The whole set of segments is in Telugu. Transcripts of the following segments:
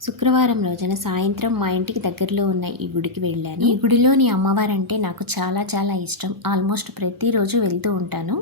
శుక్రవారం రోజున సాయంత్రం మా ఇంటికి దగ్గరలో ఉన్న ఈ గుడికి వెళ్ళాను. ఈ గుడిలోని అమ్మవారంటే నాకు చాలా చాలా ఇష్టం. ఆల్మోస్ట్ ప్రతిరోజు వెళ్తూ ఉంటాను.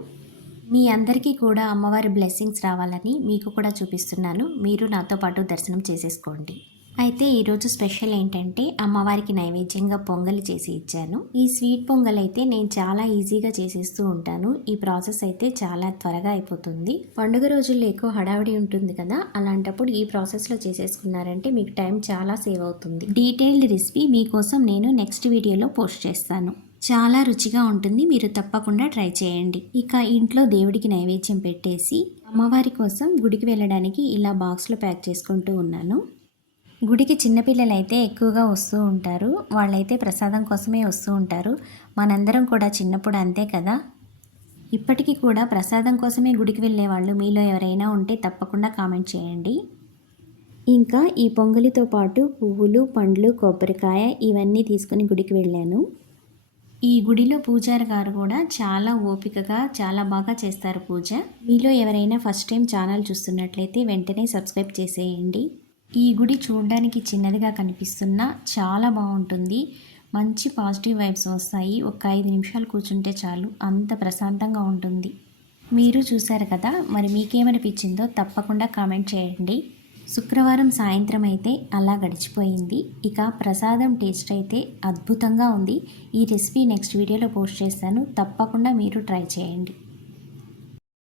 మీ అందరికీ కూడా అమ్మవారి బ్లెస్సింగ్స్ రావాలని మీకు కూడా చూపిస్తున్నాను. మీరు నాతో పాటు దర్శనం చేసేసుకోండి. అయితే ఈరోజు స్పెషల్ ఏంటంటే అమ్మవారికి నైవేద్యంగా పొంగలి చేసి ఇచ్చాను. ఈ స్వీట్ పొంగల్ అయితే నేను చాలా ఈజీగా చేసేస్తూ ఉంటాను. ఈ ప్రాసెస్ అయితే చాలా త్వరగా అయిపోతుంది. పండుగ రోజుల్లో ఎక్కువ హడావిడి ఉంటుంది కదా, అలాంటప్పుడు ఈ ప్రాసెస్లో చేసేసుకున్నారంటే మీకు టైం చాలా సేవ్ అవుతుంది. డీటెయిల్డ్ రెసిపీ మీకోసం నేను నెక్స్ట్ వీడియోలో పోస్ట్ చేస్తాను. చాలా రుచిగా ఉంటుంది, మీరు తప్పకుండా ట్రై చేయండి. ఇక ఇంట్లో దేవుడికి నైవేద్యం పెట్టేసి అమ్మవారి కోసం గుడికి వెళ్ళడానికి ఇలా బాక్స్లో ప్యాక్ చేసుకుంటూ ఉన్నాను. గుడికి చిన్నపిల్లలు అయితే ఎక్కువగా వస్తూ ఉంటారు. వాళ్ళైతే ప్రసాదం కోసమే వస్తూ ఉంటారు. మనందరం కూడా చిన్నప్పుడు అంతే కదా. ఇప్పటికీ కూడా ప్రసాదం కోసమే గుడికి వెళ్ళే వాళ్ళు మీలో ఎవరైనా ఉంటే తప్పకుండా కామెంట్ చేయండి. ఇంకా ఈ పొంగలితో పాటు పువ్వులు, పండ్లు, కొబ్బరికాయ ఇవన్నీ తీసుకుని గుడికి వెళ్ళాను. ఈ గుడిలో పూజారి గారు కూడా చాలా ఓపికగా చాలా బాగా చేస్తారు పూజ. మీలో ఎవరైనా ఫస్ట్ టైం ఛానల్ చూస్తున్నట్లయితే వెంటనే సబ్స్క్రైబ్ చేసేయండి. ఈ గుడి చూడడానికి చిన్నదిగా కనిపిస్తున్నా చాలా బాగుంటుంది. మంచి పాజిటివ్ వైబ్స్ వస్తాయి. ఒక 5 నిమిషాలు కూర్చుంటే చాలు, అంత ప్రశాంతంగా ఉంటుంది. మీరు చూశారు కదా, మరి మీకేమనిపించిందో తప్పకుండా కామెంట్ చేయండి. శుక్రవారం సాయంత్రం అయితే అలా గడిచిపోయింది. ఇక ప్రసాదం టేస్ట్ అయితే అద్భుతంగా ఉంది. ఈ రెసిపీ నెక్స్ట్ వీడియోలో పోస్ట్ చేస్తాను, తప్పకుండా మీరు ట్రై చేయండి.